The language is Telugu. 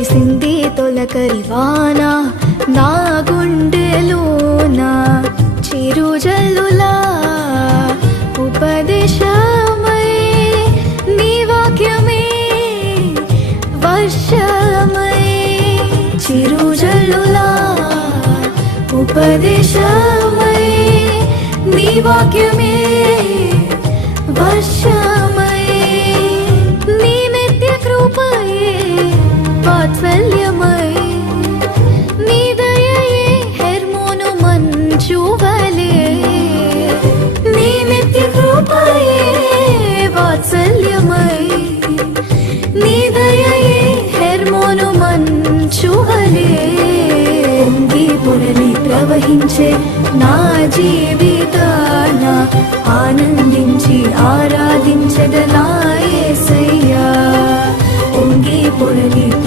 కురిసింది తొలకరివాన నా గుండెలోన చిరుజల్లులా ఉపదేశమై నీ వాక్యమే వర్షమై చిరుజల్లులా ఉపదేశమై నీ వాక్యమే వర్షమై నీ నిత్య కృపయే వాత్సల్యమై నీ దయయే హెర్మోను మంచువలే నీ నిత్య కృపయే వాత్సల్యమై నీ దయయే హెర్మోను మంచువలే పొంగి పొరలి ప్రవహించే నా జీవి